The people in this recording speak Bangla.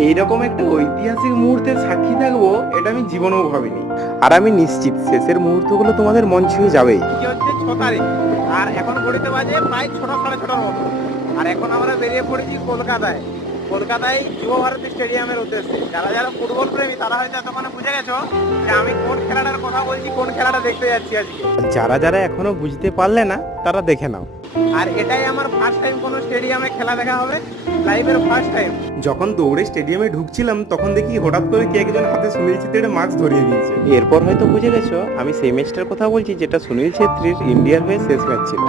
এইরকম একটা ঐতিহাসিক মুহূর্তের সাক্ষী থাকবো এটা আমি জীবনেও ভাবিনি। আর আমি নিশ্চিত শেষের মুহূর্তগুলো তোমাদের মন ছুঁয়ে যাবেই। কি হচ্ছে 6 তারিখ, আর এখন ঘড়িতে বাজে প্রায় 6টা সাড়ে 6টার মতো। আর এখন আমরা বেরিয়ে পড়েছি কলকাতায় যুব ভারতী স্টেডিয়ামের উদ্দেশ্যে। যারা যারা ফুটবল প্রেমী তারা হয়তো এতক্ষণে বুঝে গেছো যে আমি কোন খেলাটার কথা বলছি, কোন খেলাটা দেখতে যাচ্ছি আজকে। যারা যারা এখনো বুঝতে পারলে না তারা দেখে নাও। আর এটাই আমার ফার্স্ট টাইম কোনো স্টেডিয়ামে খেলা দেখা হবে, লাইভের ফার্স্ট টাইম। যখন দৌড়ে স্টেডিয়ামে ঢুকছিলাম তখন দেখি হঠাৎ করে কে একজন হাতে সুনীল ছেত্রীর মাস্ক ধরিয়ে দিয়েছে। এরপর হয়তো বুঝে গেছো আমি সেই ম্যাচটার কথা বলছি যেটা সুনীল ছেত্রীর ইন্ডিয়ার হয়ে শেষ ম্যাচ ছিল।